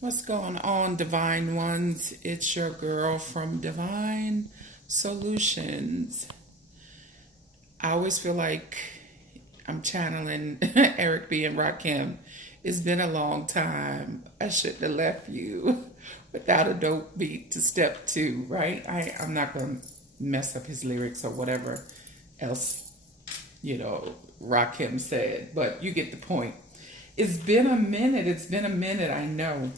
What's going on, Divine Ones? It's your girl from Divine Solutions. I always feel like I'm channeling Eric B. and Rakim. It's been a long time. I shouldn't have left you without a dope beat to step two, right? I'm not going to mess up his lyrics or whatever else, Rakim said, but you get the point. It's been a minute. It's been a minute, I know.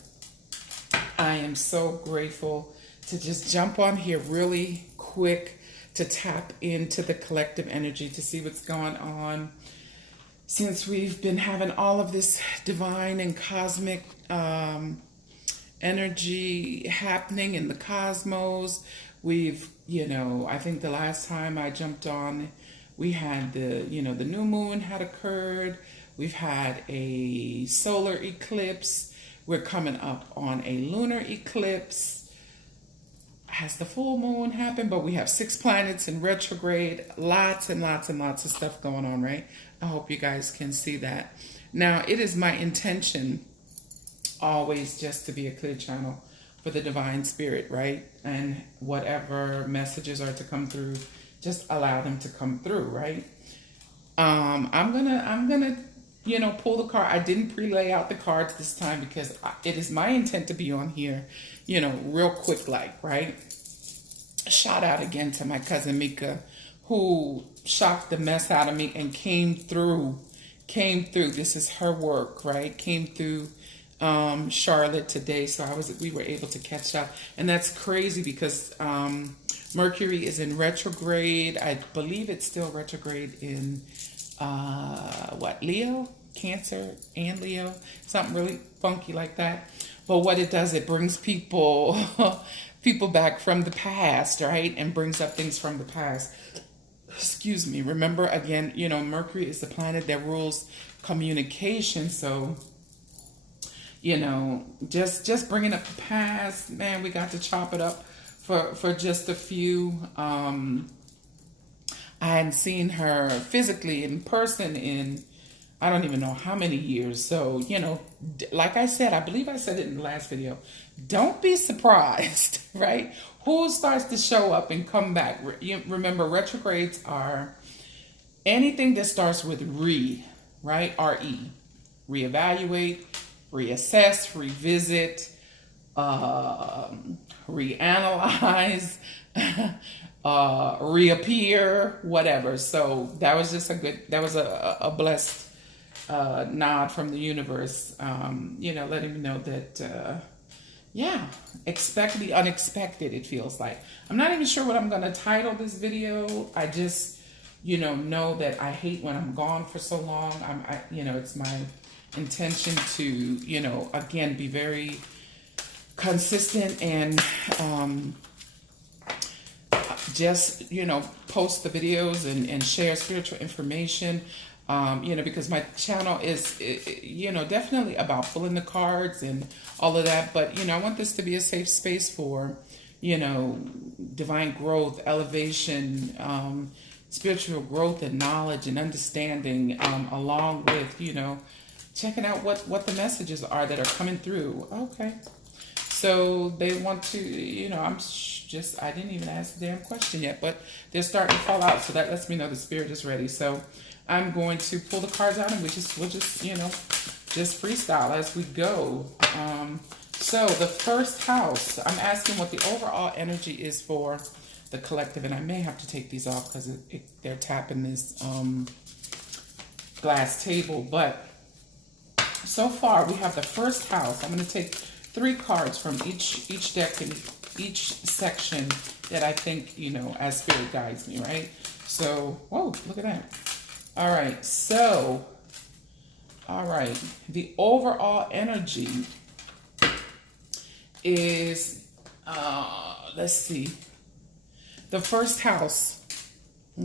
I am so grateful to just jump on here really quick to tap into the collective energy to see what's going on. Since we've been having all of this divine and cosmic energy happening in the cosmos, I think the last time I jumped on, we had the new moon had occurred. We've had a solar eclipse. We're coming up on a lunar eclipse. Has the full moon happened? But we have 6 planets in retrograde. Lots and lots and lots of stuff going on, right? I hope you guys can see that. Now, it is my intention always just to be a clear channel for the divine spirit, right? And whatever messages are to come through, just allow them to come through, right? I'm gonna pull the card. I didn't pre-lay out the cards this time because it is my intent to be on here, real quick, right? Shout out again to my cousin Mika, who shocked the mess out of me and came through. This is her work, right? Came through Charlotte today, so we were able to catch up. And that's crazy because Mercury is in retrograde. I believe it's still retrograde in Leo, Cancer, and Leo, something really funky like that. But what it does, it brings people back from the past, right? And brings up things from the past. Excuse me. Remember, again, Mercury is the planet that rules communication. So, just bringing up the past, man, we got to chop it up for just a few. I hadn't seen her physically in person in I don't even know how many years. So, like I said, I believe I said it in the last video, don't be surprised, right? Who starts to show up and come back? Remember, retrogrades are anything that starts with right? R-E. Reevaluate, reassess, revisit, reanalyze, reappear, whatever. So that was just a blessed nod from the universe, letting me know that, expect the unexpected, it feels like. I'm not even sure what I'm going to title this video. I just, know that I hate when I'm gone for so long. It's my intention to, again, be very consistent and just, post the videos and share spiritual information, because my channel is, definitely about pulling the cards and all of that. But, I want this to be a safe space for, divine growth, elevation, spiritual growth and knowledge and understanding, along with, checking out what the messages are that are coming through. Okay. So they want to, I didn't even ask the damn question yet, but they're starting to fall out. So that lets me know the spirit is ready. So I'm going to pull the cards out and we'll just just freestyle as we go. So the first house, I'm asking what the overall energy is for the collective. And I may have to take these off because they're tapping this glass table. But so far we have the first house. I'm going to take 3 cards from each deck and each section that I think, as spirit guides me, right? So, whoa, look at that. All right, so, the overall energy is, let's see, the first house,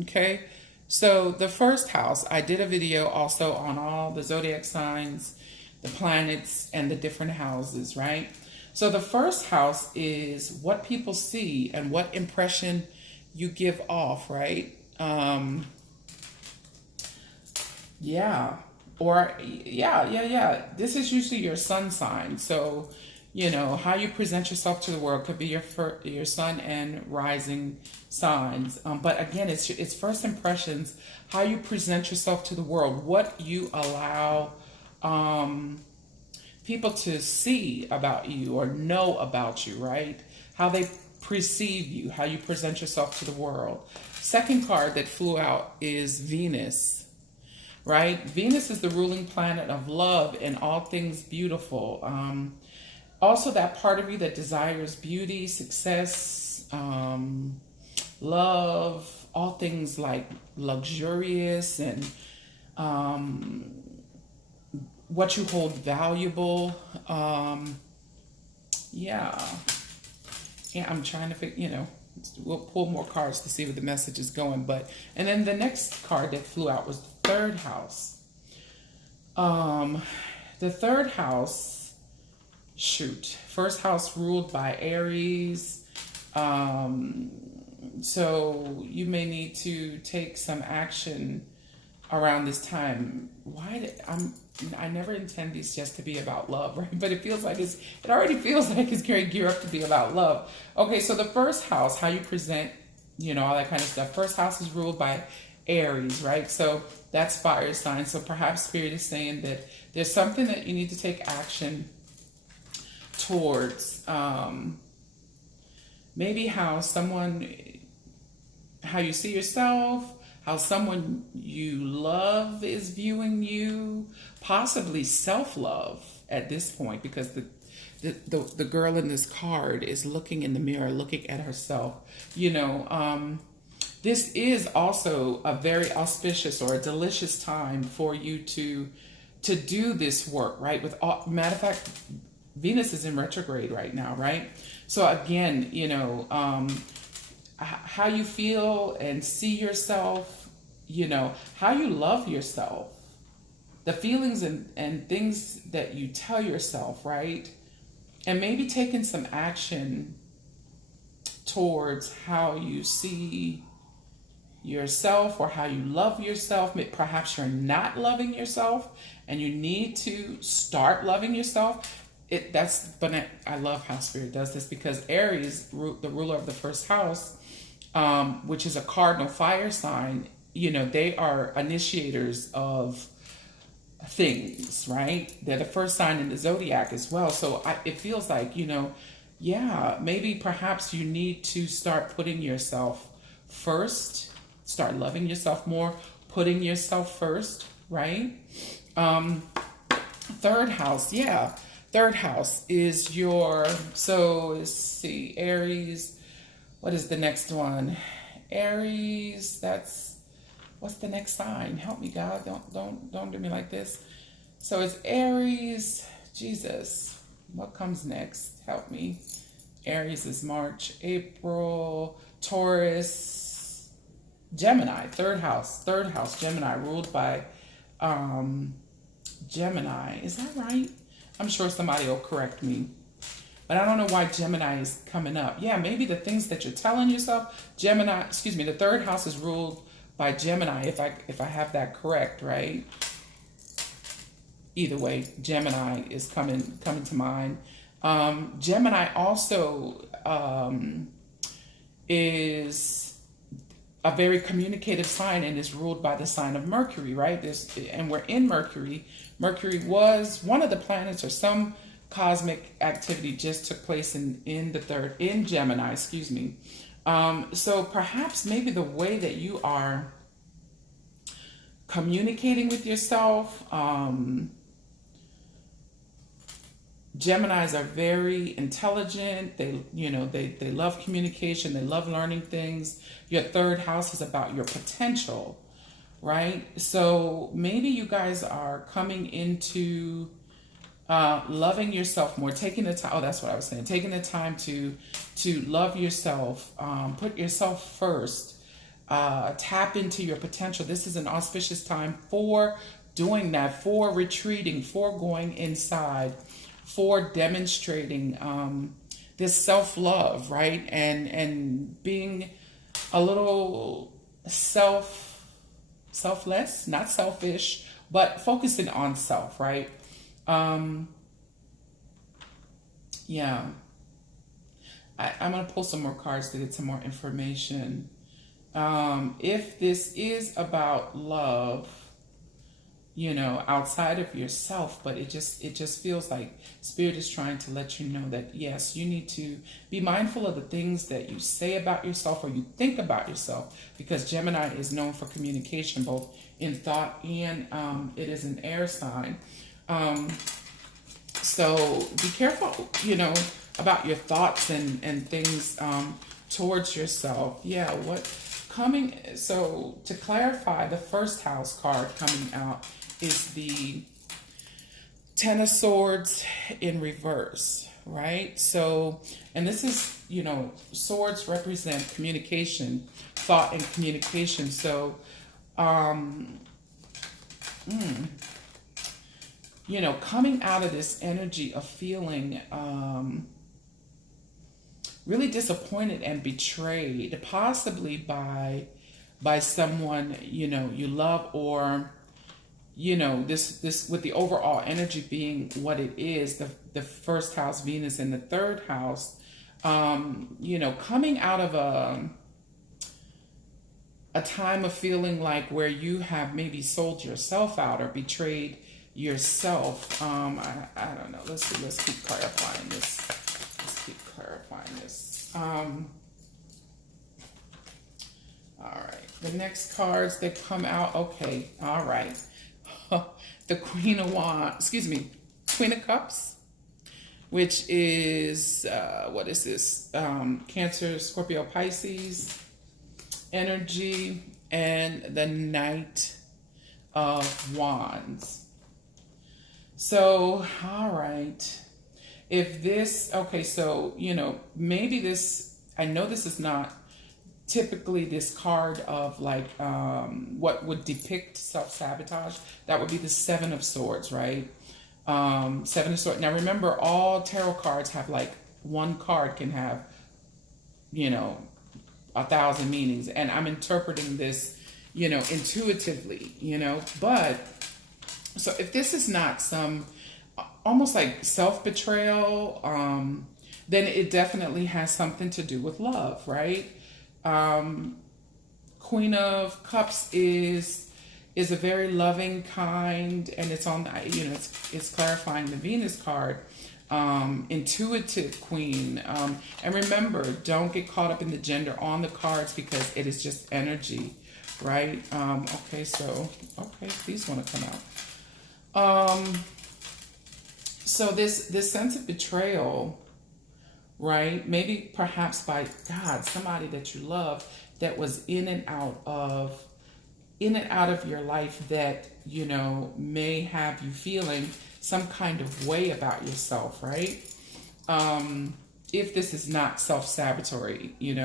okay? So, the first house, I did a video also on all the zodiac signs, the planets, and the different houses, right? So the first house is what people see and what impression you give off, right? Yeah. This is usually your sun sign. So, you know, how you present yourself to the world could be your sun and rising signs. But again, it's first impressions, how you present yourself to the world, what you allow people to see about you or know about you, right? How they perceive you, how you present yourself to the world. Second card that flew out is Venus, right? Venus is the ruling planet of love and all things beautiful. Also, that part of you that desires beauty, success, love, all things like luxurious and what you hold valuable. Yeah, I'm trying to figure, you know, we'll pull more cards to see where the message is going. But, and then the next card that flew out was the third house. The third house, first house ruled by Aries. So you may need to take some action around this time. I never intend these just to be about love, right? But it already feels like it's going to gear up to be about love. Okay, so the first house, how you present, you know, all that kind of stuff. First house is ruled by Aries, right? So that's fire sign. So perhaps Spirit is saying that there's something that you need to take action towards. Maybe how you see yourself, how someone you love is viewing you, possibly self-love at this point, because the girl in this card is looking in the mirror, looking at herself. You know, this is also a very auspicious or a delicious time for you to do this work, right? Matter of fact, Venus is in retrograde right now, right? So again, you know, how you feel and see yourself, you know, how you love yourself, the feelings and things that you tell yourself, right? And maybe taking some action towards how you see yourself or how you love yourself. Perhaps you're not loving yourself and you need to start loving yourself. But I love how Spirit does this, because Aries, the ruler of the first house, which is a cardinal fire sign, you know, they are initiators of things, right? They're the first sign in the zodiac as well. So it feels like, you know, yeah, maybe perhaps you need to start putting yourself first, start loving yourself more, putting yourself first, right? Third house, yeah. Third house is let's see, Aries. What is the next one? Aries, what's the next sign? Help me, God. Don't do me like this. So it's Aries. Jesus, what comes next? Help me. Aries is March, April, Taurus, Gemini, third house, Gemini, ruled by Gemini. Is that right? I'm sure somebody will correct me. But I don't know why Gemini is coming up. Yeah, maybe the things that you're telling yourself, the third house is ruled by Gemini, if I have that correct, right? Either way, Gemini is coming to mind. Gemini also is a very communicative sign and is ruled by the sign of Mercury, right? And we're in Mercury. Mercury was one of the planets, or some cosmic activity just took place in Gemini, excuse me. So perhaps maybe the way that you are communicating with yourself, Geminis are very intelligent. They love communication. They love learning things. Your third house is about your potential, right? So maybe you guys are coming into loving yourself more, taking the time. Oh, that's what I was saying. Taking the time to love yourself, put yourself first, tap into your potential. This is an auspicious time for doing that, for retreating, for going inside, for demonstrating this self-love, right? And being a little selfless, not selfish, but focusing on self, right? Yeah. I'm going to pull some more cards to get some more information. If this is about love, outside of yourself, but it just feels like Spirit is trying to let you know that yes, you need to be mindful of the things that you say about yourself or you think about yourself, because Gemini is known for communication both in thought and it is an air sign. So be careful, about your thoughts and things towards yourself. Yeah, so to clarify, the first house card coming out is the Ten of Swords in reverse, right? So, and this is, swords represent communication, thought and communication. So, coming out of this energy of feeling really disappointed and betrayed, possibly by someone you love, or this with the overall energy being what it is, the first house Venus in the third house, coming out of a time of feeling like where you have maybe sold yourself out or betrayed yourself. I don't know. Let's see. Let's keep clarifying this. All right. The next cards that come out. Okay. All right. The Queen of Wands. Queen of Cups, which is what is this? Cancer, Scorpio, Pisces energy, and the Knight of Wands. So, all right. If this, okay, so, maybe this, I know this is not typically this card of like what would depict self-sabotage. That would be the Seven of Swords, right? Seven of Swords. Now remember, all tarot cards have like one card can have, 1,000 meanings. And I'm interpreting this, intuitively, but so if this is not some almost like self-betrayal, then it definitely has something to do with love, right? Queen of Cups is a very loving, kind, and it's on the, it's clarifying the Venus card, intuitive queen. And remember, don't get caught up in the gender on the cards because it is just energy, right? Okay, these want to come out. So this sense of betrayal, right? Maybe perhaps by God, somebody that you love that was in and out of your life that, may have you feeling some kind of way about yourself, right? If this is not self-sabotatory, you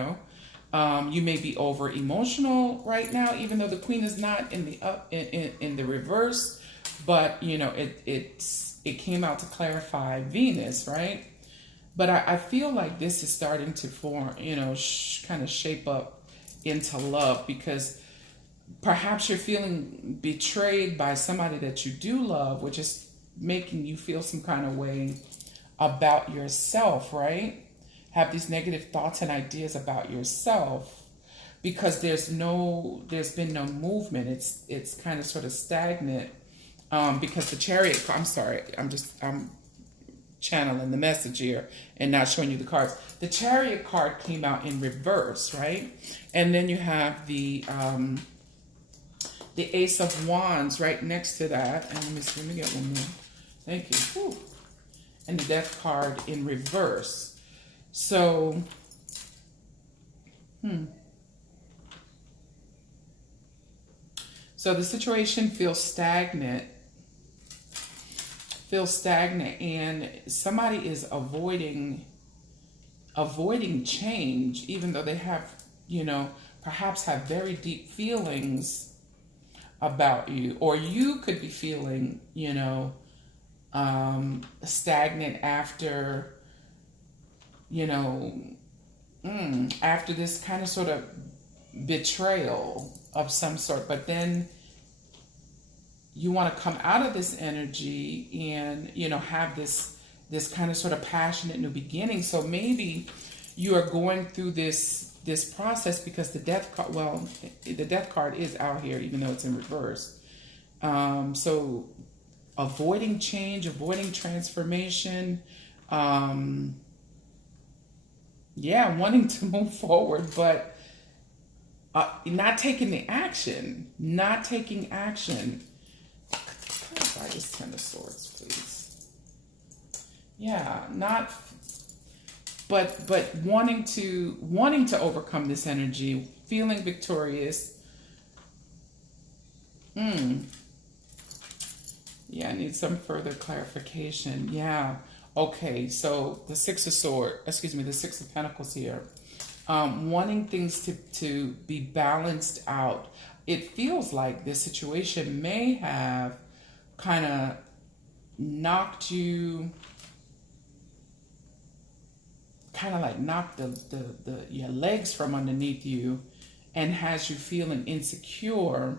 may be over emotional right now, even though the Queen is not in the reverse, but it came out to clarify Venus, right? But I feel like this is starting to form, kind of shape up into love, because perhaps you're feeling betrayed by somebody that you do love, which is making you feel some kind of way about yourself, right? Have these negative thoughts and ideas about yourself because there's been no movement. It's kind of sort of stagnant, because the Chariot, I'm channeling the message here and not showing you the cards. The Chariot card came out in reverse, right? And then you have the Ace of Wands right next to that. And let me get one more. Thank you. Whew. And the Death card in reverse. So, so the situation feels stagnant, and somebody is avoiding change, even though they have, perhaps have very deep feelings about you, or you could be feeling, stagnant after, after this kind of sort of betrayal of some sort, but then you want to come out of this energy and, have this this kind of sort of passionate new beginning. So maybe you are going through this process because the death card, well, the death card is out here, even though it's in reverse. So avoiding change, avoiding transformation, yeah, wanting to move forward, but not taking the action, not taking action. Clarify this Ten of Swords, please. Yeah, not, but wanting to overcome this energy, feeling victorious. Yeah, I need some further clarification. Yeah. Okay, so the Six of Swords, excuse me, the Six of Pentacles here. Wanting things to be balanced out. It feels like this situation may have kind of knocked you, kind of like knocked your legs from underneath you and has you feeling insecure,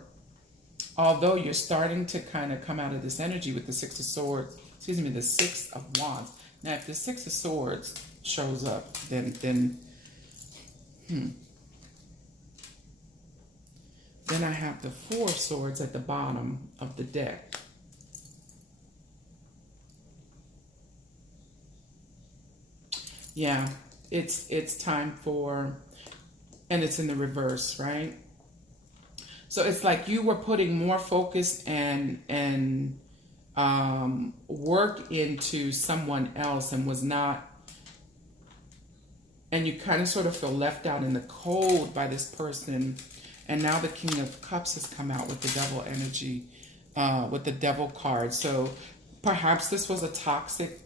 although you're starting to kind of come out of this energy with the Six of Swords, excuse me, the Six of Wands. Now, if the Six of Swords shows up, then I have the Four of Swords at the bottom of the deck. Yeah, it's time for, and it's in the reverse, right? So it's like you were putting more focus and work into someone else and was not, and you kind of sort of feel left out in the cold by this person. And now the King of Cups has come out with the Devil energy, with the Devil card. So perhaps this was a toxic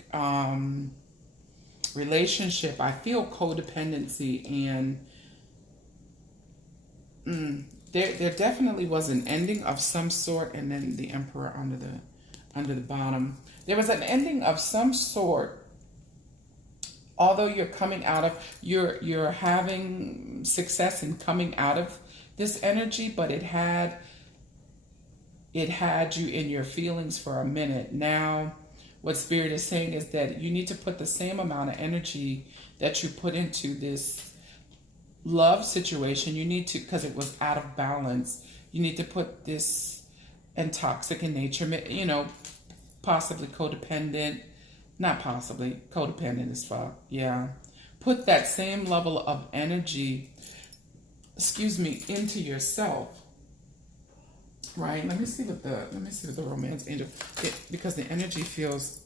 relationship. I feel codependency, and there definitely was an ending of some sort, and then the Emperor under the bottom. There was an ending of some sort. Although you're coming out of, you're having success in coming out of this energy, but it had you in your feelings for a minute. Now, what Spirit is saying is that you need to put the same amount of energy that you put into this love situation. You need to, because it was out of balance, you need to put this, and toxic in nature, you know, possibly codependent. Not possibly, codependent as fuck. Yeah. Put that same level of energy, excuse me, into yourself. Right? Let me see what the romance angel, because the energy feels,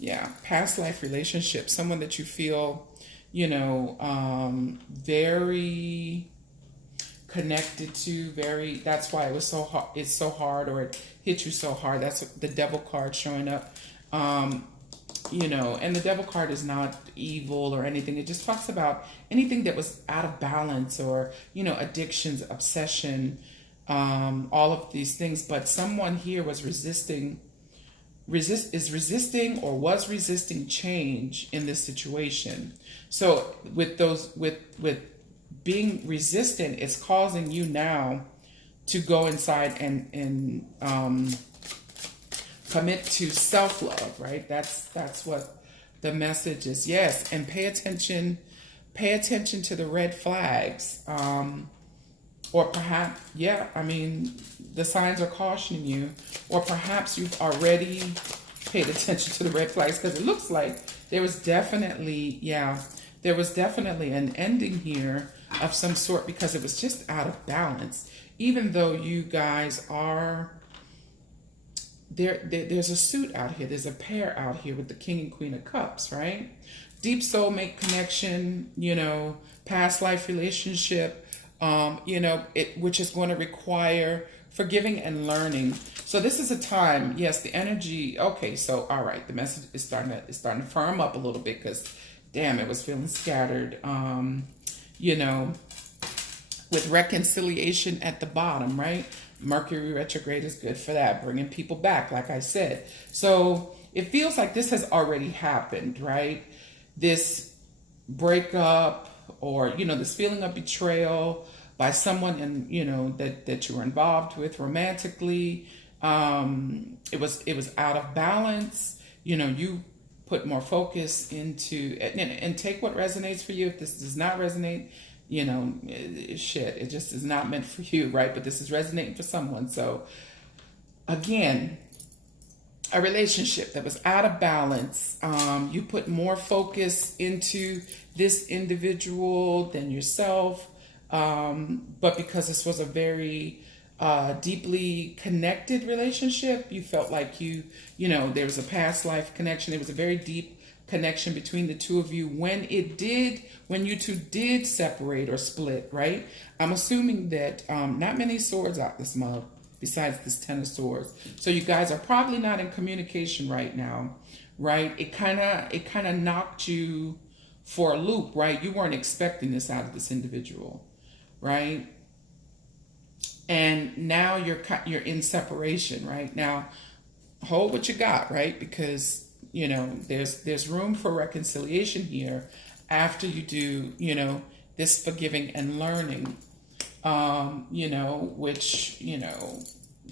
yeah, past life relationship, someone that you feel, you know, very connected to, that's why it was so hard, it's so hard, or it hit you so hard. That's the Devil card showing up. You know, and the Devil card is not evil or anything. It just talks about anything that was out of balance, or, you know, addictions, obsession, all of these things. But someone here was resisting change in this situation. So with being resistant, it's causing you now to go inside and commit to self-love, right? That's what the message is. Yes, and pay attention to the red flags. Or perhaps, yeah, I mean, the signs are cautioning you. Or perhaps you've already paid attention to the red flags, because it looks like there was definitely an ending here of some sort, because it was just out of balance. Even though you guys are... There's a suit out here. There's a pair out here with the King and Queen of Cups, right? Deep soulmate connection, you know, past life relationship, you know, which is going to require forgiving and learning. So this is a time, yes, the energy. Okay, so all right, the message is starting to firm up a little bit, because damn, it was feeling scattered. You know, with reconciliation at the bottom, right? Mercury retrograde is good for that, bringing people back, like I said. So it feels like this has already happened, right? This breakup, or, you know, this feeling of betrayal by someone, and, you know, that you were involved with romantically. It was out of balance. You know, you put more focus into, and take what resonates for you. If this does not resonate, shit, it just is not meant for you, right? But this is resonating for someone. So again, a relationship that was out of balance. You put more focus into this individual than yourself. But because this was a very deeply connected relationship, you felt like there was a past life connection. It was a very deep connection between the two of you when you two did separate or split, right? I'm assuming that not many swords out this month besides this Ten of Swords. So you guys are probably not in communication right now, right? It kind of knocked you for a loop, right? You weren't expecting this out of this individual, right? And now you're in separation, right? Now, hold what you got, right? Because there's room for reconciliation here after you do this forgiving and learning, which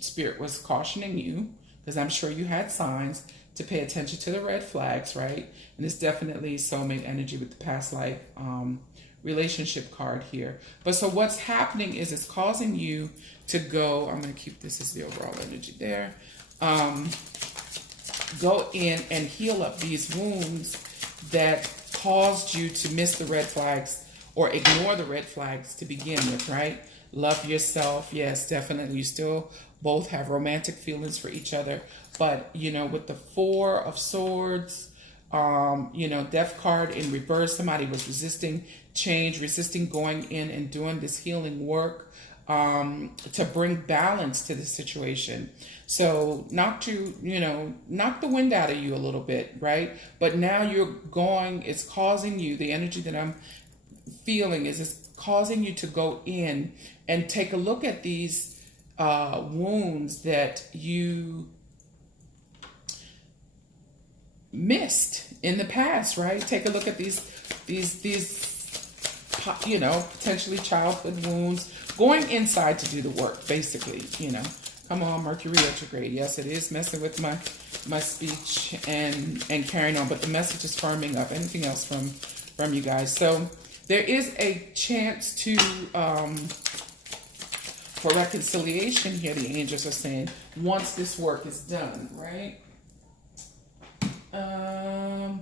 Spirit was cautioning you, because I'm sure you had signs to pay attention to the red flags, right? And it's definitely soulmate energy with the past life relationship card here. But so what's happening is it's causing you to go, I'm going to keep this as the overall energy there, go in and heal up these wounds that caused you to miss the red flags or ignore the red flags to begin with, right? Love yourself. Yes, definitely. You still both have romantic feelings for each other. But, with the Four of Swords, Death card in reverse, somebody was resisting change, resisting going in and doing this healing work to bring balance to the situation. So knock the wind out of you a little bit, right? But now it's causing you, the energy that I'm feeling is it's causing you to go in and take a look at these wounds that you missed in the past, right? Take a look at these potentially childhood wounds, going inside to do the work, basically. Come on, Mercury retrograde. Yes, it is messing with my speech and carrying on, but the message is firming up. Anything else from you guys? So there is a chance for reconciliation here. The angels are saying once this work is done, right? I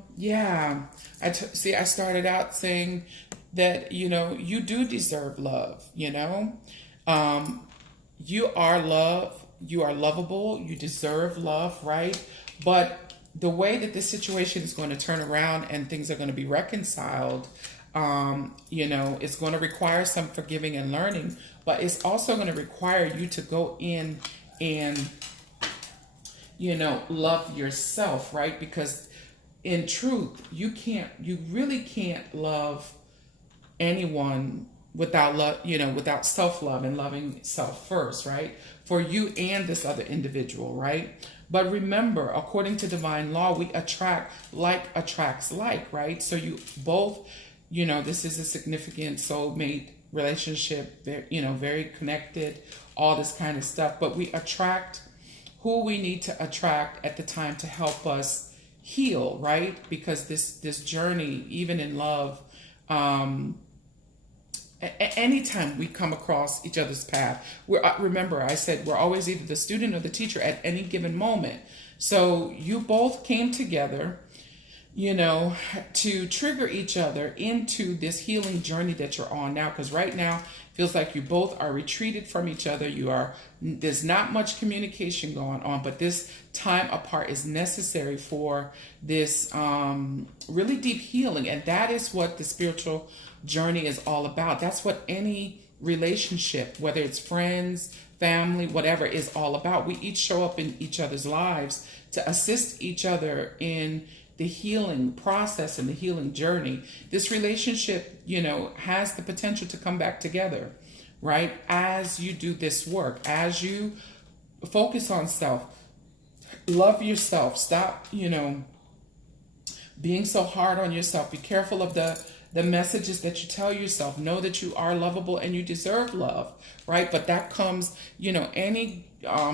started out saying that, you do deserve love, you are love, you are lovable, you deserve love, right? But the way that this situation is going to turn around and things are going to be reconciled, it's going to require some forgiving and learning, but it's also going to require you to go in and love yourself, right? Because in truth, you really can't love anyone without love, without self-love and loving self first, right? For you and this other individual, right? But remember, according to divine law, we attract, like attracts like, right? So you both, this is a significant soulmate relationship, very connected, all this kind of stuff, but we attract who we need to attract at the time to help us heal, right? Because this journey, even in love, anytime we come across each other's path, remember I said we're always either the student or the teacher at any given moment. So you both came together, to trigger each other into this healing journey that you're on now. Because right now feels like you both are retreated from each other. There's not much communication going on, but this time apart is necessary for this really deep healing. And that is what the spiritual journey is all about. That's what any relationship, whether it's friends, family, whatever, is all about. We each show up in each other's lives to assist each other in the healing process and the healing journey. This relationship, has the potential to come back together, right? As you do this work, as you focus on self, love yourself, stop, being so hard on yourself. Be careful of the messages that you tell yourself. Know that you are lovable and you deserve love, right? But that comes, any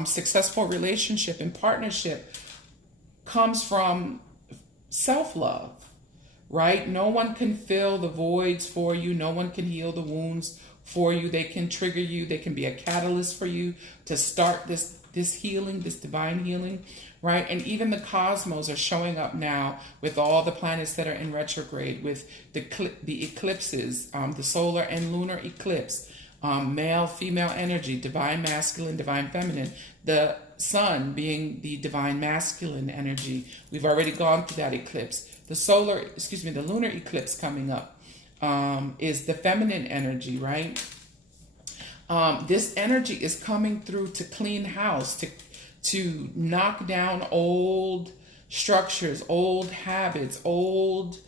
successful relationship and partnership comes from self-love, right? No one can fill the voids for you. No one can heal the wounds for you. They can trigger you. They can be a catalyst for you to start this healing, this divine healing, right? And even the cosmos are showing up now with all the planets that are in retrograde, with the eclipses, the solar and lunar eclipse, male, female energy, divine masculine, divine feminine, the sun being the divine masculine energy. We've already gone through that eclipse. The lunar eclipse coming up is the feminine energy, right? This energy is coming through to clean house, to knock down old structures, old habits, old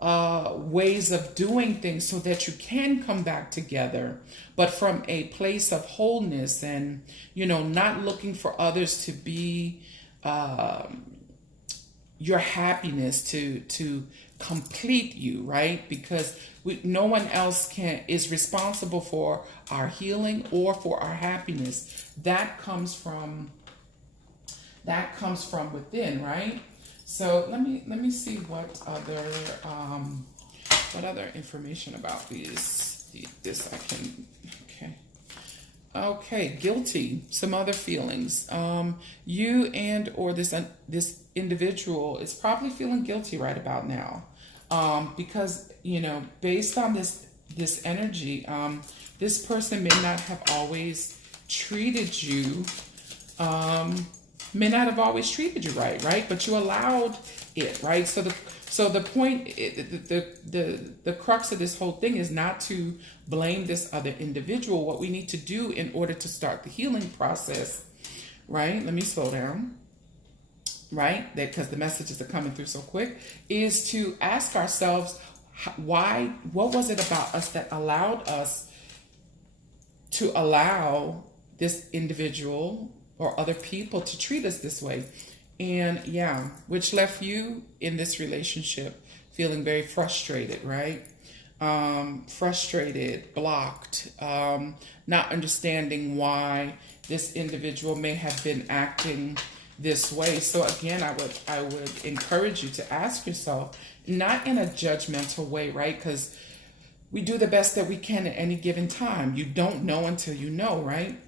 ways of doing things so that you can come back together, but from a place of wholeness and, not looking for others to be your happiness, to complete you, right? Because no one else is responsible for our healing or for our happiness. That comes from within, right? So let me see what other information about this I can. Okay, guilty. Some other feelings. You and or this individual is probably feeling guilty right about now, because based on this energy, this person may not have always treated you. May not have always treated you right? But you allowed it, right? So the point, the crux of this whole thing is not to blame this other individual. What we need to do in order to start the healing process, right? Let me slow down, right? Because the messages are coming through so quick, is to ask ourselves, what was it about us that allowed us to allow this individual or other people to treat us this way? And which left you in this relationship feeling very frustrated, right? Frustrated, blocked, not understanding why this individual may have been acting this way. So again, I would encourage you to ask yourself, not in a judgmental way, right? Because we do the best that we can at any given time. You don't know until you know, right?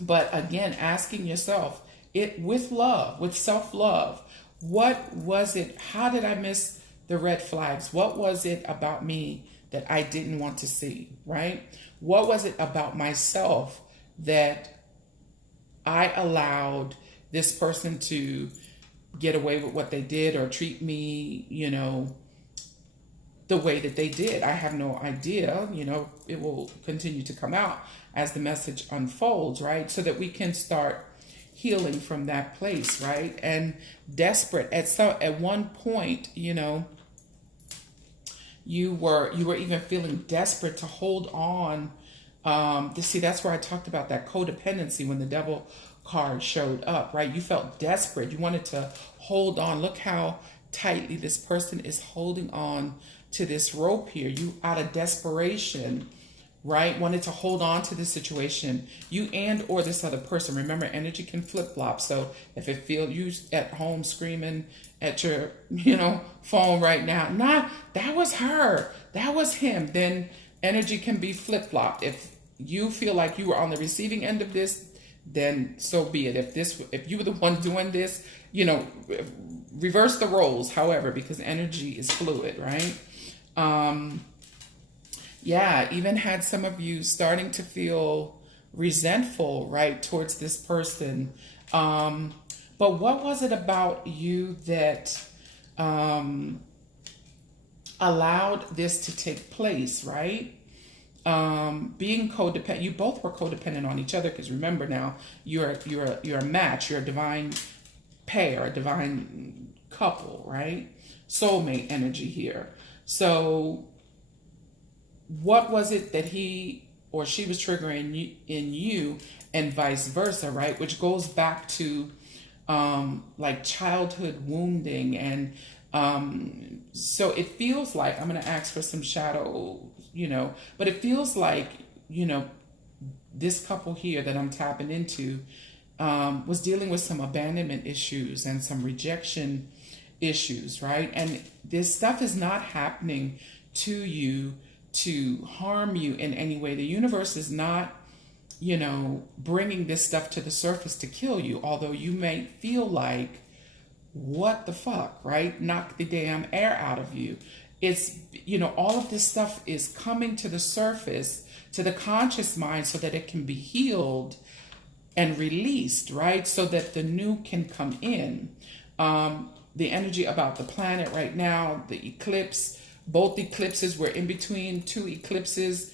But again, asking yourself, it with love, with self-love, what was it? How did I miss the red flags? What was it about me that I didn't want to see, right? What was it about myself that I allowed this person to get away with what they did or treat me, the way that they did? I have no idea. It will continue to come out as the message unfolds, right? So that we can start healing from that place, right? And desperate at one point, you were even feeling desperate to hold on. That's where I talked about that codependency when the devil card showed up, right? You felt desperate. You wanted to hold on. Look how tightly this person is holding on to this rope here. You, out of desperation, right, wanted to hold on to this situation, you and or this other person. Remember, energy can flip-flop. So if it feels you at home screaming at your phone right now, nah, that was her, that was him, then energy can be flip-flopped. If you feel like you were on the receiving end of this, then so be it. If you were the one doing this, reverse the roles, however, because energy is fluid, right? Even had some of you starting to feel resentful, right, towards this person. But what was it about you that allowed this to take place, right? Being codependent, you both were codependent on each other, because remember now, you're a match, you're a divine pair, a divine couple, right? Soulmate energy here. So what was it that he or she was triggering in you, and vice versa, right? Which goes back to like childhood wounding. And so it feels like, I'm going to ask for some shadow, but it feels like, this couple here that I'm tapping into was dealing with some abandonment issues and some rejection issues, right? And this stuff is not happening to you to harm you in any way. The universe is not, bringing this stuff to the surface to kill you, although you may feel like, what the fuck, right? Knock the damn air out of you. It's, all of this stuff is coming to the surface, to the conscious mind, so that it can be healed and released, right? So that the new can come in. The energy about the planet right now, the eclipse, both eclipses, we're in between two eclipses.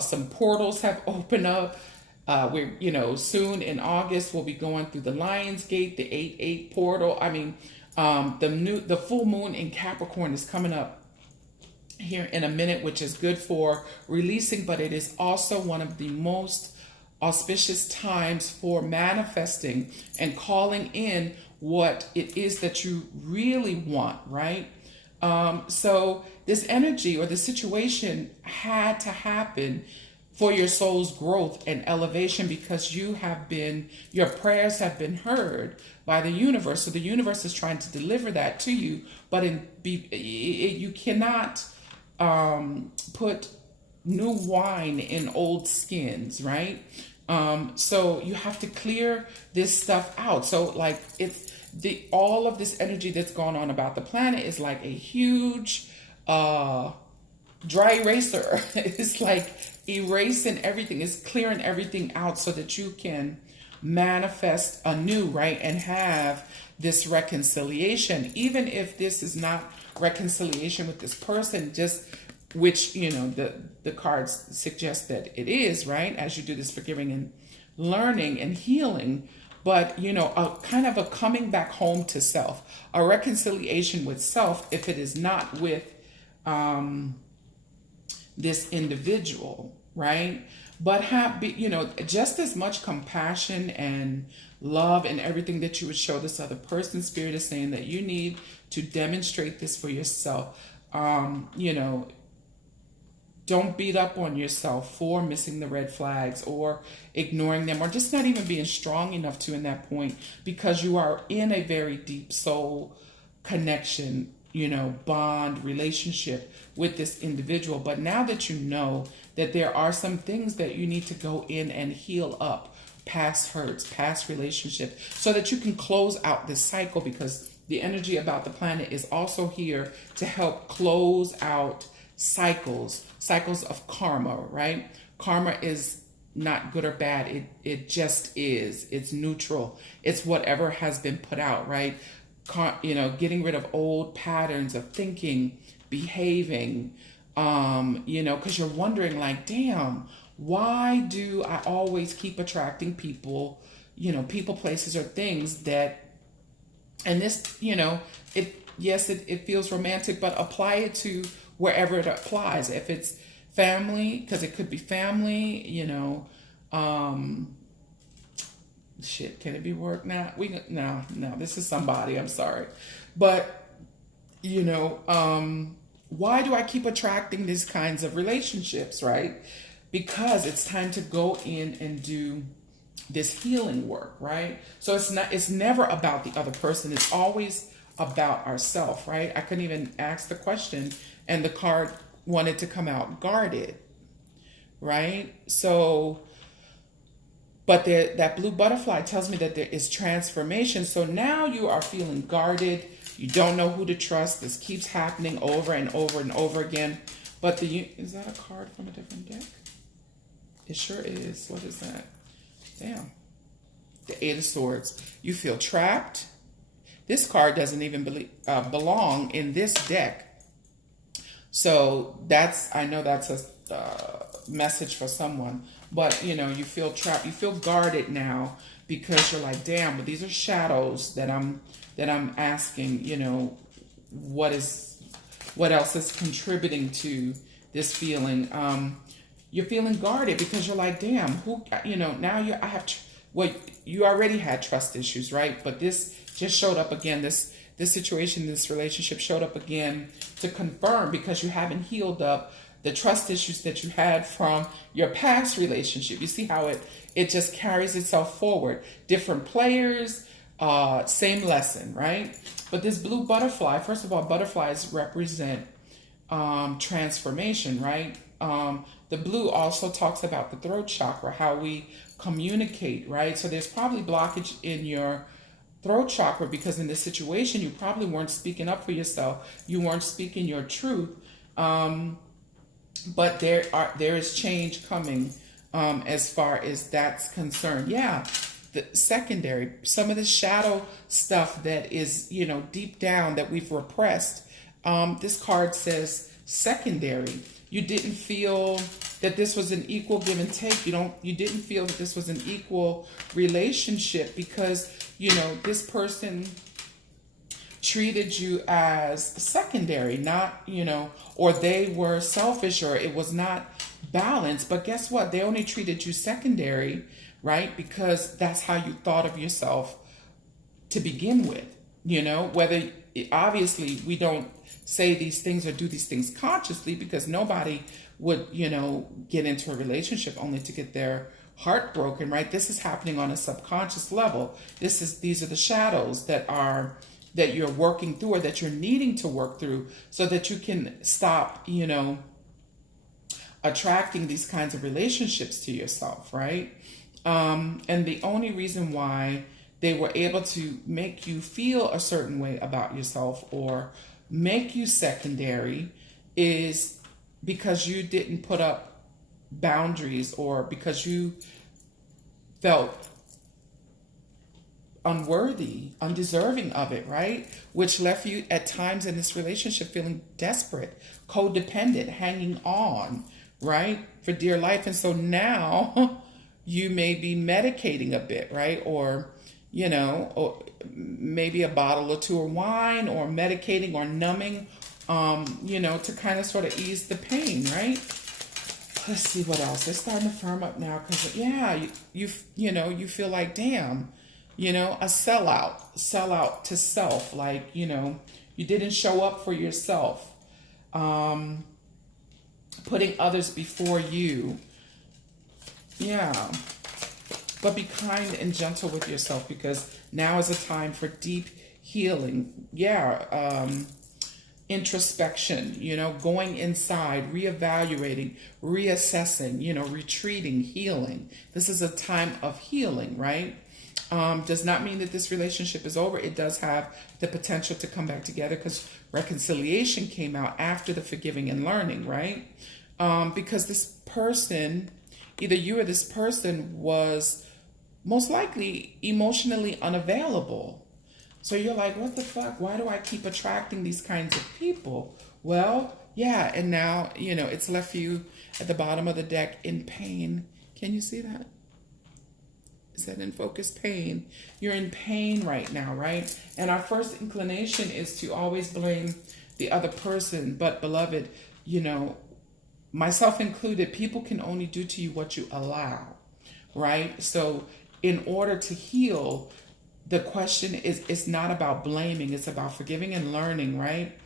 Some portals have opened up. We're, soon in August, we'll be going through the Lion's Gate, the 8-8 portal. I mean, the full moon in Capricorn is coming up here in a minute, which is good for releasing, but it is also one of the most auspicious times for manifesting and calling in what it is that you really want, right? So this energy or the situation had to happen for your soul's growth and elevation, because your prayers have been heard by the universe. So the universe is trying to deliver that to you, but you cannot put new wine in old skins, right? So you have to clear this stuff out. So like all of this energy that's gone on about the planet is like a huge dry eraser. It's like erasing everything, it's clearing everything out so that you can manifest anew, right? And have this reconciliation, even if this is not reconciliation with this person, just which, the cards suggest that it is, right? As you do this forgiving and learning and healing, but, a kind of a coming back home to self, a reconciliation with self, if it is not with this individual, right? But just as much compassion and love and everything that you would show this other person. Spirit is saying that you need to demonstrate this for yourself. Don't beat up on yourself for missing the red flags or ignoring them, or just not even being strong enough to in that point, because you are in a very deep soul connection, bond relationship with this individual. But now that you know that there are some things that you need to go in and heal up, past hurts, past relationship, so that you can close out this cycle, because the energy about the planet is also here to help close out cycles of karma, right? Karma is not good or bad. It just is. It's neutral. It's whatever has been put out, right? Getting rid of old patterns of thinking, behaving, because you're wondering like, damn, why do I always keep attracting people, people, places, or things that, and this, it feels romantic, but apply it to wherever it applies. If it's family, because it could be family, shit, can it be work now? No, this is somebody, I'm sorry. But, why do I keep attracting these kinds of relationships, right? Because it's time to go in and do this healing work, right? So it's never about the other person. It's always about ourselves, right? I couldn't even ask the question, and the card wanted to come out guarded, right? So, but that blue butterfly tells me that there is transformation. So now you are feeling guarded. You don't know who to trust. This keeps happening over and over and over again. But is that a card from a different deck? It sure is. What is that? Damn. The Eight of Swords. You feel trapped. This card doesn't even belong in this deck. So I know that's a message for someone. But, you feel trapped. You feel guarded now because you're like, damn, but these are shadows that I'm asking, what else is contributing to this feeling. You're feeling guarded because you're like, damn, now you already had trust issues, right? But this just showed up again. This situation, this relationship showed up again to confirm, because you haven't healed up the trust issues that you had from your past relationship. You see how it just carries itself forward. Different players, Same lesson, right? But this blue butterfly, first of all, butterflies represent transformation, right? The blue also talks about the throat chakra, how we communicate, right? So there's probably blockage in your throat chakra because in this situation you probably weren't speaking up for yourself. You weren't speaking your truth. But there is change coming as far as that's concerned. Yeah, the secondary, some of the shadow stuff that is, deep down that we've repressed. This card says secondary. You didn't feel that this was an equal give and take. You didn't feel that this was an equal relationship because, this person treated you as secondary, not, or they were selfish or it was not balanced. But guess what? They only treated you secondary, right? Because that's how you thought of yourself to begin with, whether obviously we don't say these things or do these things consciously because nobody would, get into a relationship only to get their heart broken, right? This is happening on a subconscious level. These are the shadows that you're working through or that you're needing to work through so that you can stop, attracting these kinds of relationships to yourself, right? And the only reason why they were able to make you feel a certain way about yourself or make you secondary is because you didn't put up boundaries or because you felt unworthy, undeserving of it, right? Which left you at times in this relationship feeling desperate, codependent, hanging on, right? For dear life. And so now you may be medicating a bit, right? Or, or maybe a bottle or two of wine or medicating or numbing, to kind of sort of ease the pain, right? Let's see what else. They're starting to firm up now because, you feel like, damn, a sellout to self. Like, you didn't show up for yourself. Putting others before you. Yeah. But be kind and gentle with yourself because now is a time for deep healing. Yeah. Introspection, going inside, reevaluating, reassessing, retreating, healing. This is a time of healing, right? Does not mean that this relationship is over. It does have the potential to come back together because reconciliation came out after the forgiving and learning, right? Because this person, either you or this person was most likely emotionally unavailable. So you're like, what the fuck? Why do I keep attracting these kinds of people? Well, yeah, and now, it's left you at the bottom of the deck in pain. Can you see that? Is that in focus? Pain. You're in pain right now, right? And our first inclination is to always blame the other person. But beloved, myself included, people can only do to you what you allow, right? So in order to heal, the question is, it's not about blaming, it's about forgiving and learning, right?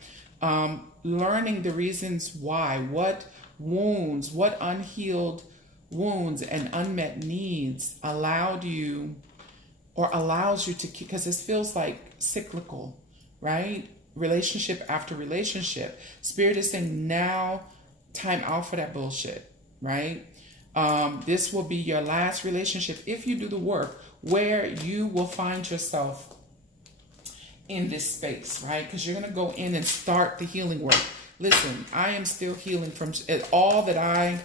Learning the reasons why, what wounds, what unhealed wounds and unmet needs allowed you or allows you to keep, because this feels like cyclical, right? Relationship after relationship. Spirit is saying now, time out for that bullshit, right? This will be your last relationship if you do the work, where you will find yourself in this space, right? Because you're going to go in and start the healing work. Listen, I am still healing from all that I,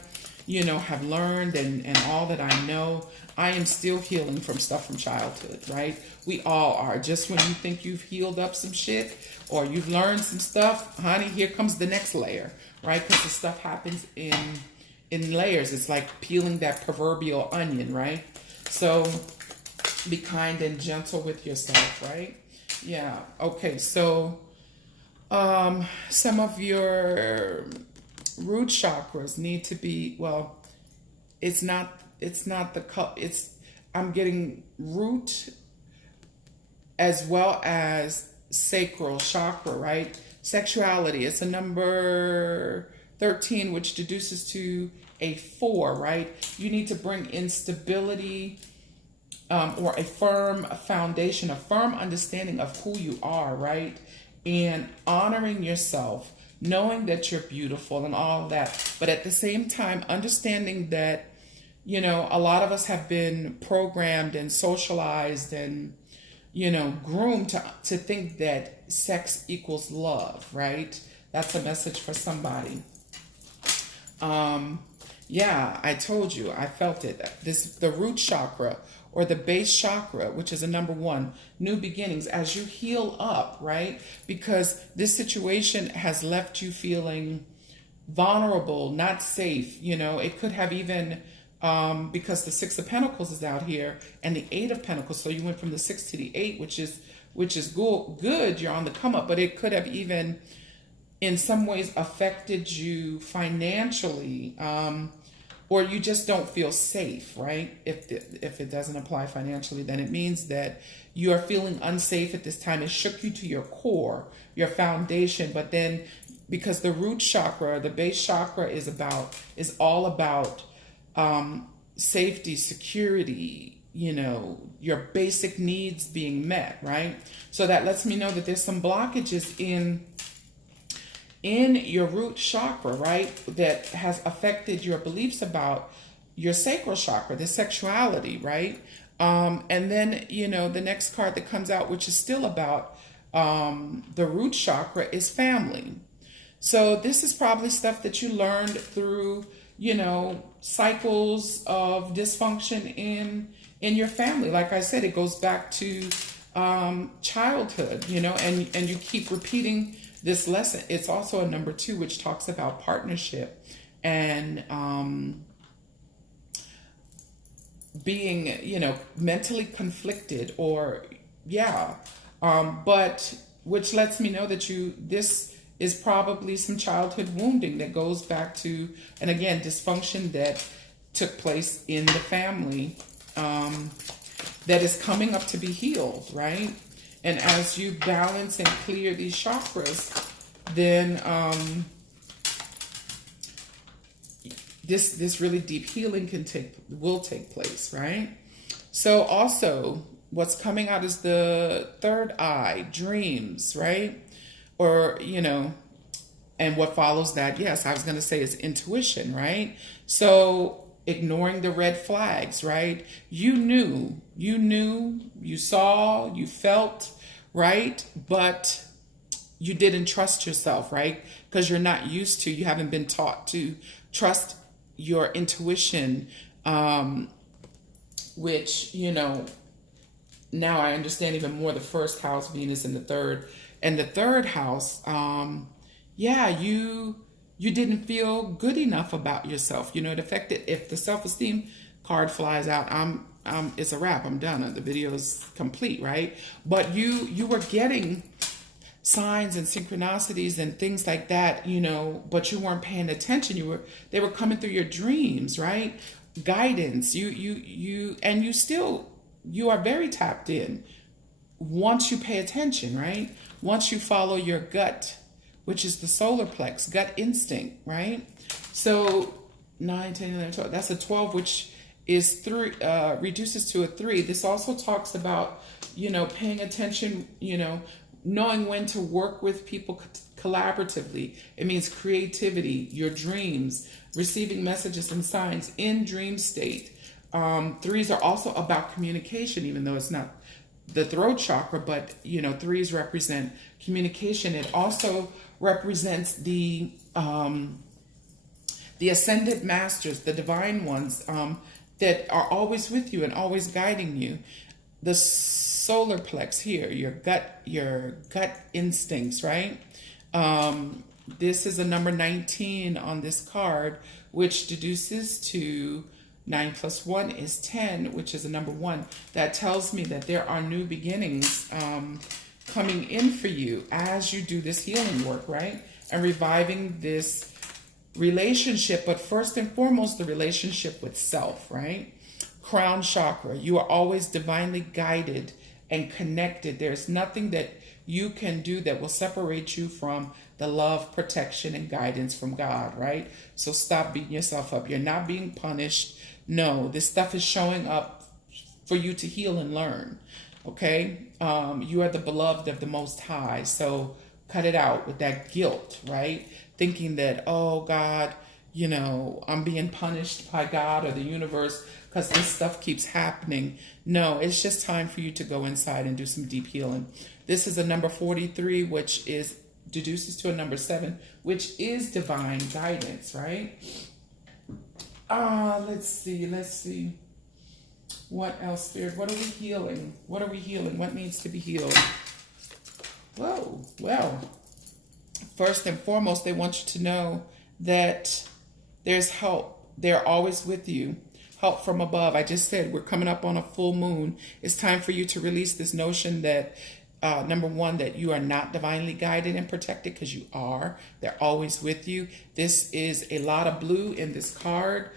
have learned and all that I know. I am still healing from stuff from childhood, right? We all are. Just when you think you've healed up some shit or you've learned some stuff, honey, here comes the next layer, right? Because the stuff happens in layers. It's like peeling that proverbial onion, right? So be kind and gentle with yourself, right? Yeah. Okay. So, some of your root chakras need to be, well, I'm getting root as well as sacral chakra, right? Sexuality. It's a number 13, which deduces to a 4, right? You need to bring in stability, or a firm foundation, a firm understanding of who you are, right? And honoring yourself, knowing that you're beautiful and all of that. But at the same time, understanding that, you know, a lot of us have been programmed and socialized and, you know, groomed to think that sex equals love, right? That's a message for somebody. Yeah, I told you, I felt it. The root chakra or the base chakra, which is a number one, new beginnings, as you heal up, right? Because this situation has left you feeling vulnerable, not safe. You know, it could have even, because the Six of Pentacles is out here and the Eight of Pentacles. So you went from the 6 to the 8, which is good. You're on the come up, but it could have even in some ways affected you financially, or you just don't feel safe, right? If it doesn't apply financially, then it means that you are feeling unsafe at this time. It shook you to your core, your foundation. But then, because the root chakra, the base chakra is all about safety, security, you know, your basic needs being met, right? So that lets me know that there's some blockages in your root chakra, right, that has affected your beliefs about your sacral chakra, the sexuality, right? And then, you know, the next card that comes out, which is still about the root chakra, is family. So this is probably stuff that you learned through, you know, cycles of dysfunction in your family. Like I said, it goes back to childhood, you know, and you keep repeating this lesson. It's also a number 2, which talks about partnership and being, you know, mentally conflicted, or but which lets me know that this is probably some childhood wounding that goes back to, and again, dysfunction that took place in the family, that is coming up to be healed, right? And as you balance and clear these chakras, then this really deep healing will take place, right? So also, what's coming out is the third eye, dreams, right? Or, you know, and what follows that, yes, I was going to say, is intuition, right? So ignoring the red flags, right? You knew, you saw, you felt, right? But you didn't trust yourself, right? Because you haven't been taught to trust your intuition, which, you know, now I understand even more the first house, Venus, and the third. And the third house, you didn't feel good enough about yourself. You know, it affected, if the self-esteem card flies out, it's a wrap. I'm done. The video's complete, right? But you were getting signs and synchronicities and things like that, you know, but you weren't paying attention. They were coming through your dreams, right? Guidance. You are very tapped in once you pay attention, right? Once you follow your gut, which is the solar plex, gut instinct, right? So 9, 10, 11, 12, that's a 12, which is 3, reduces to a 3. This also talks about, you know, paying attention, you know, knowing when to work with people collaboratively. It means creativity, your dreams, receiving messages and signs in dream state. 3s are also about communication, even though it's not the throat chakra, but, you know, 3s represent communication. It also represents the ascended masters, the divine ones, that are always with you and always guiding you. The solar plex here, your gut instincts, right? This is a number 19 on this card, which deduces to 9 plus 1 is 10, which is a number 1. That tells me that there are new beginnings coming in for you as you do this healing work, right? And reviving this relationship, but first and foremost, the relationship with self, right? Crown chakra, you are always divinely guided and connected. There's nothing that you can do that will separate you from the love, protection, and guidance from God, right? So stop beating yourself up. You're not being punished. No, this stuff is showing up for you to heal and learn. Okay? You are the beloved of the Most High. So cut it out with that guilt, right? Thinking that, oh, God, you know, I'm being punished by God or the universe because this stuff keeps happening. No, it's just time for you to go inside and do some deep healing. This is a number 43, which is deduces to a number 7, which is divine guidance, right? Let's see. What else, Spirit? What are we healing? What are we healing? What needs to be healed? Whoa, well, first and foremost, they want you to know that there's help. They're always with you. Help from above. I just said we're coming up on a full moon. It's time for you to release this notion that, number one, that you are not divinely guided and protected, because you are. They're always with you. This is a lot of blue in this card.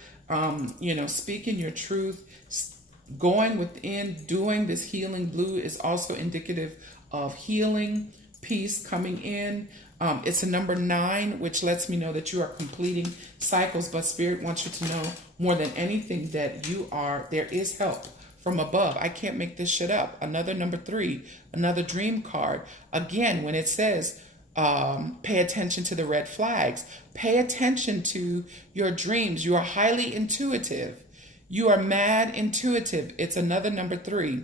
Speaking your truth, going within, doing this healing. Blue is also indicative of healing, peace coming in. It's a number 9, which lets me know that you are completing cycles, but Spirit wants you to know more than anything that there is help from above. I can't make this shit up. Another number 3, another dream card. Again, when it says, pay attention to the red flags, pay attention to your dreams. You are highly intuitive. You are mad intuitive. It's another number 3.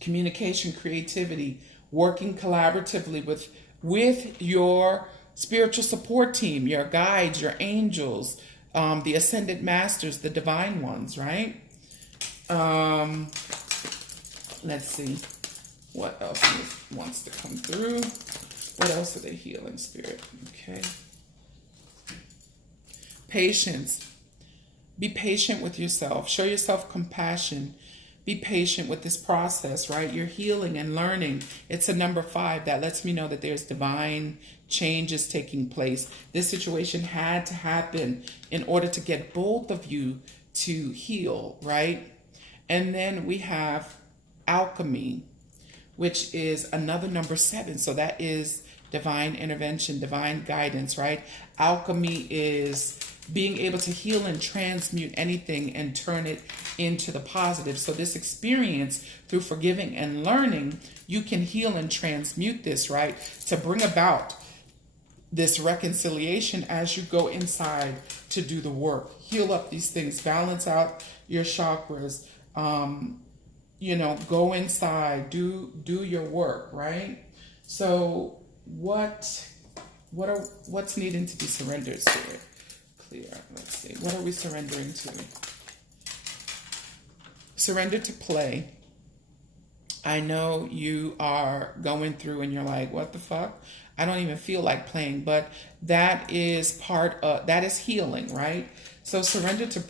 Communication, creativity, working collaboratively with your spiritual support team, your guides, your angels, the ascended masters, the divine ones, right? Let's see. What else wants to come through? What else are they healing, Spirit? Okay. Patience. Be patient with yourself. Show yourself compassion. Be patient with this process, right? You're healing and learning. It's a number 5 that lets me know that there's divine changes taking place. This situation had to happen in order to get both of you to heal, right? And then we have alchemy, which is another number 7. So that is divine intervention, divine guidance, right? Alchemy is being able to heal and transmute anything and turn it into the positive. So this experience, through forgiving and learning, you can heal and transmute this, right? To bring about this reconciliation as you go inside to do the work. Heal up these things, balance out your chakras, go inside, do your work, right? So what's needing to be surrendered, Spirit? Clear. Let's see. What are we surrendering to? Surrender to play. I know you are going through and you're like, what the fuck? I don't even feel like playing, but that is that is healing, right? So surrender to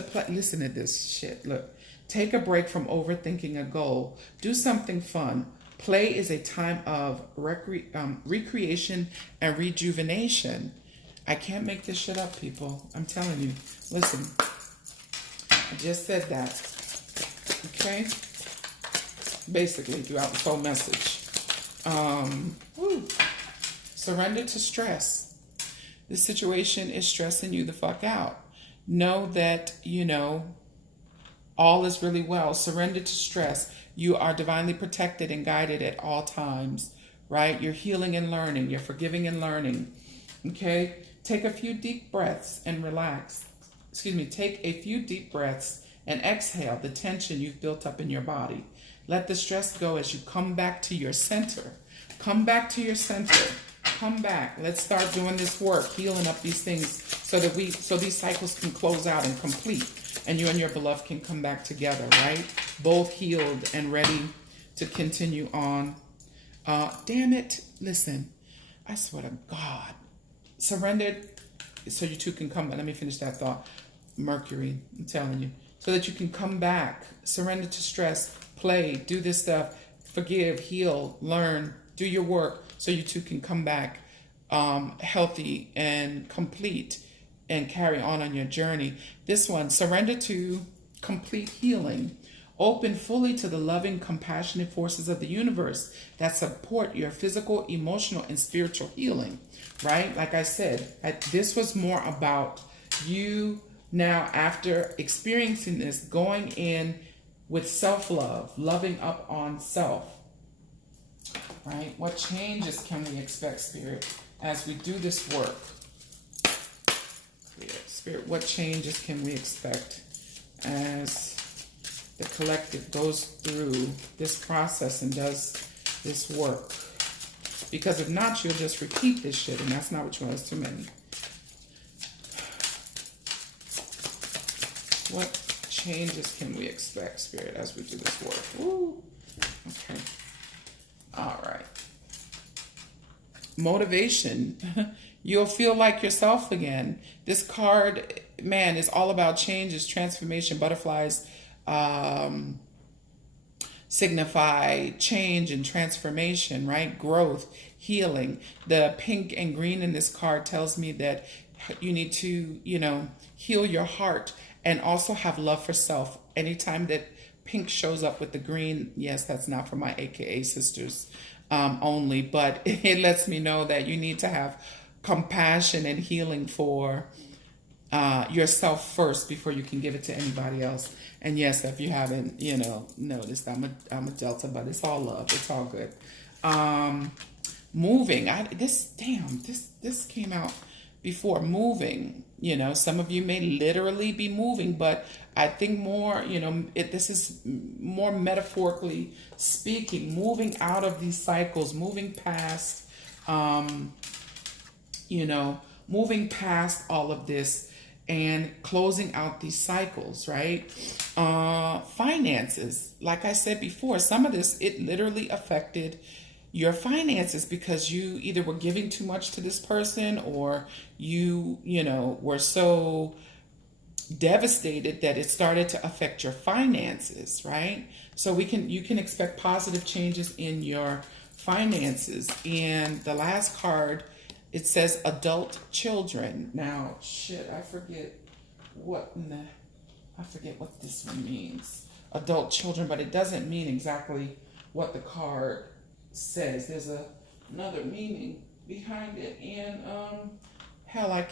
play. Listen to this shit. Look, take a break from overthinking a goal. Do something fun. Play is a time of recreation and rejuvenation. I can't make this shit up, people. I'm telling you. Listen, I just said that. Okay? Basically, throughout the whole message. Surrender to stress. This situation is stressing you the fuck out. Know that, all is really well. Surrender to stress. You are divinely protected and guided at all times, right? You're healing and learning. You're forgiving and learning. Okay? Take a few deep breaths and relax. Take a few deep breaths and exhale the tension you've built up in your body. Let the stress go as you come back to your center. Come back to your center. Come back. Let's start doing this work, healing up these things so these cycles can close out and complete, and you and your beloved can come back together, right? Both healed and ready to continue on. Damn it. Listen, I swear to God. Surrendered so you two can come back. Let me finish that thought. Mercury, I'm telling you. So that you can come back. Surrender to stress. Play. Do this stuff. Forgive. Heal. Learn. Do your work so you two can come back healthy and complete and carry on your journey. This one, surrender to complete healing. Open fully to the loving, compassionate forces of the universe that support your physical, emotional, and spiritual healing, right? Like I said, this was more about you Now, after experiencing this, going in with self-love, loving up on self, right? What changes can we expect, Spirit, as we do this work? Spirit, what changes can we expect as the collective goes through this process and does this work? Because if not, you'll just repeat this shit, and that's not what you want. It's too many. What changes can we expect, Spirit, as we do this work? Woo. Okay. All right. Motivation. You'll feel like yourself again. This card, man, is all about changes, transformation. Butterflies signify change and transformation, right? Growth, healing. The pink and green in this card tells me that you need to, heal your heart and also have love for self. Anytime that pink shows up with the green, yes, that's not for my AKA sisters only, but it lets me know that you need to have compassion and healing for yourself first before you can give it to anybody else. And yes, if you haven't, noticed, I'm a Delta, but it's all love. It's all good. Moving. This came out before. Moving. Some of you may literally be moving, but I think more, this is more metaphorically speaking, moving out of these cycles, moving past, moving past all of this and closing out these cycles, right? Finances. Like I said before, some of this, it literally affected your finances because you either were giving too much to this person or you were so devastated that it started to affect your finances, right? So you can expect positive changes in your finances. And the last card, it says adult children. Now, I forget what this one means. Adult children, but it doesn't mean exactly what the card says. There's another meaning behind it, and hell, I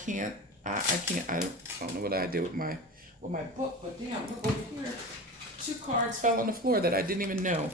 don't know what I did with my book, but damn, look over here. 2 cards fell on the floor that I didn't even know.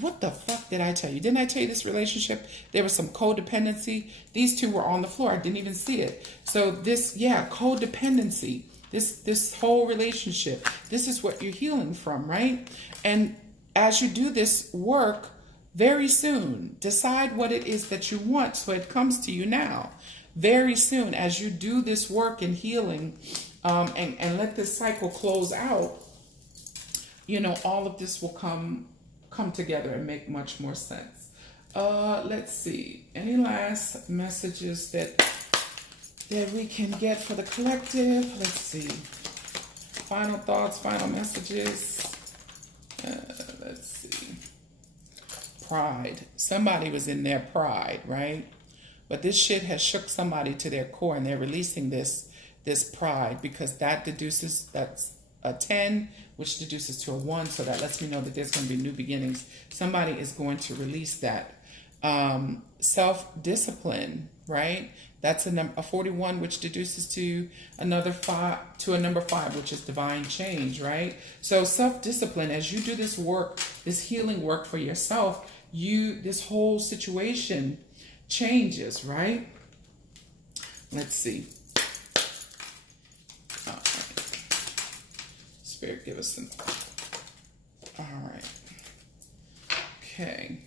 What the fuck did I tell you? Didn't I tell you this relationship? There was some codependency. These 2 were on the floor. I didn't even see it. So codependency. This whole relationship. This is what you're healing from, right? And as you do this work, very soon, decide what it is that you want so it comes to you now. Very soon, as you do this work in healing, and let this cycle close out, all of this will come together and make much more sense. Let's see. Any last messages that we can get for the collective? Let's see. Final thoughts, final messages. Let's see. Pride. Somebody was in their pride, right? But this shit has shook somebody to their core, and they're releasing this pride because that's a 10, which deduces to a 1, so that lets me know that there's going to be new beginnings. Somebody is going to release that. Self-discipline, right? That's a 41, which deduces to a number 5, which is divine change, right? So self-discipline, as you do this work, this healing work for yourself, this whole situation changes, right? Let's see. All right. Spirit, give us some. All right. Okay.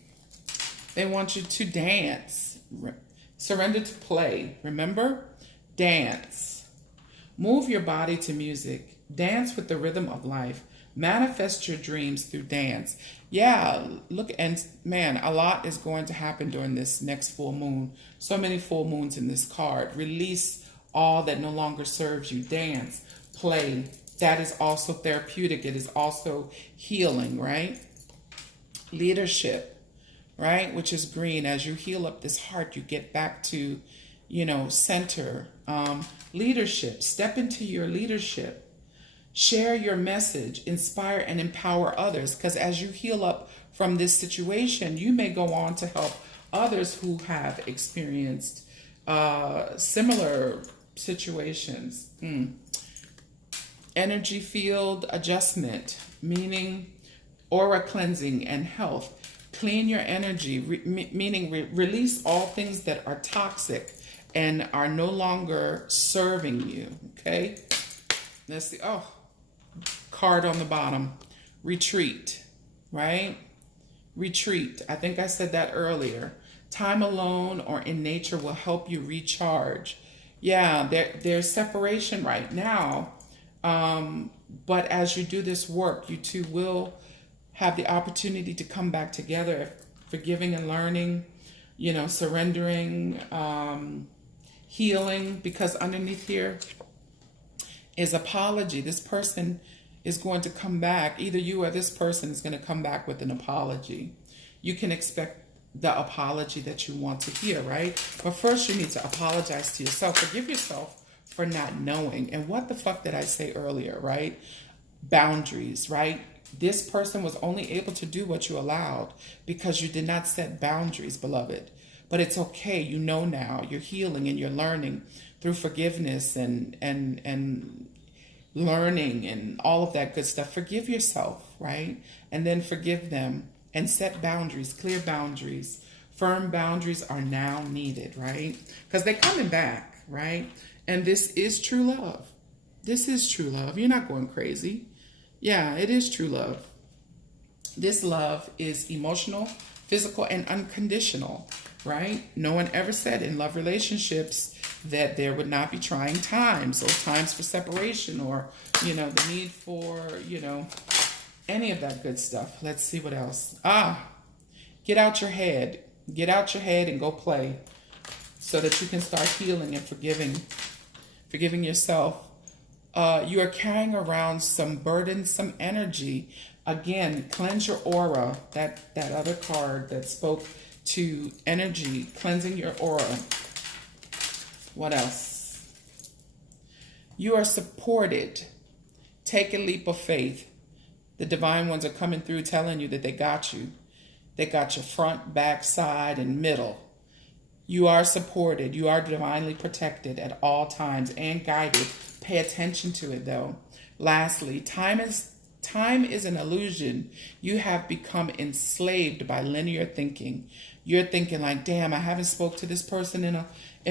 They want you to dance. Surrender to play. Remember? Dance. Move your body to music. Dance with the rhythm of life. Manifest your dreams through dance. Yeah, look, and man, a lot is going to happen during this next full moon. So many full moons in this card. Release all that no longer serves you. Dance, play. That is also therapeutic. It is also healing, right? Leadership, right? Which is green. As you heal up this heart, you get back to, center. Leadership. Step into your leadership. Share your message, inspire and empower others, because as you heal up from this situation, you may go on to help others who have experienced similar situations. Energy field adjustment, meaning aura cleansing and health. Clean your energy, meaning release all things that are toxic and are no longer serving you. Okay, let's see. Oh, card on the bottom, retreat, right? Retreat. I think I said that earlier. Time alone or in nature will help you recharge. Yeah, there's separation right now. But as you do this work, you two will have the opportunity to come back together, forgiving and learning, surrendering, healing, because underneath here is apology. This person is going to come back. Either you or this person is going to come back with an apology. You can expect the apology that you want to hear, right? But first you need to apologize to yourself. Forgive yourself for not knowing. And what the fuck did I say earlier, right? Boundaries, right? This person was only able to do what you allowed because you did not set boundaries, beloved. But it's okay. You know now. You're healing and you're learning through forgiveness and learning and all of that good stuff. Forgive yourself, right? And then forgive them and set boundaries, clear boundaries. Firm boundaries are now needed, right? Because they're coming back, right? And this is true love. This is true love. You're not going crazy. Yeah, it is true love. This love is emotional, physical, and unconditional, right? No one ever said in love relationships that there would not be trying times or times for separation or, the need for, any of that good stuff. Let's see what else. Get out your head. Get out your head and go play so that you can start healing and forgiving yourself. You are carrying around some burdensome energy. Again, cleanse your aura. That other card that spoke to energy, cleansing your aura. What else? You are supported. Take a leap of faith. The divine ones are coming through telling you that they got you. They got your front, back, side, and middle. You are supported. You are divinely protected at all times and guided. Pay attention to it, though. Lastly, time is an illusion. You have become enslaved by linear thinking. You're thinking like, damn, I haven't spoke to this person in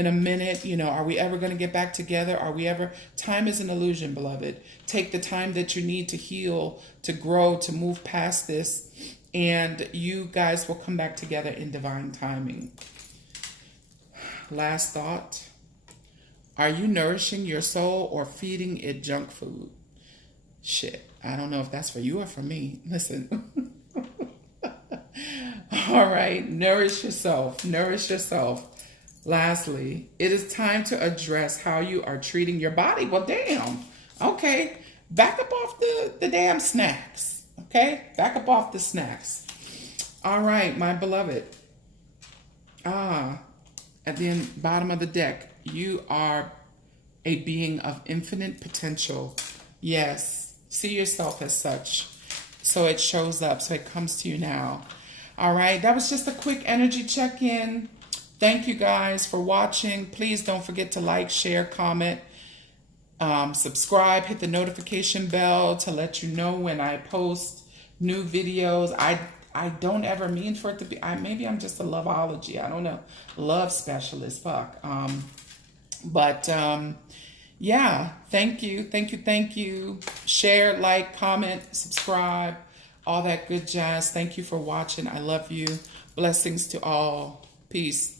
a minute. Are we ever going to get back together? Are we ever? Time is an illusion, beloved. Take the time that you need to heal, to grow, to move past this, and you guys will come back together in divine timing. Last thought. Are you nourishing your soul or feeding it junk food? Shit, I don't know if that's for you or for me. Listen. All right, nourish yourself. Nourish yourself. Lastly, it is time to address how you are treating your body. Well, damn. Okay, back up off the damn snacks. Okay, back up off the snacks. All right, my beloved. At the bottom of the deck, you are a being of infinite potential. Yes, see yourself as such. So it shows up, so it comes to you now. All right, that was just a quick energy check-in. Thank you guys for watching. Please don't forget to like, share, comment, subscribe, hit the notification bell to let you know when I post new videos. I don't ever mean for it to be, maybe I'm just a loveology. I don't know. Love specialist, fuck. Yeah, thank you. Share, like, comment, subscribe, all that good jazz. Thank you for watching. I love you. Blessings to all. Peace.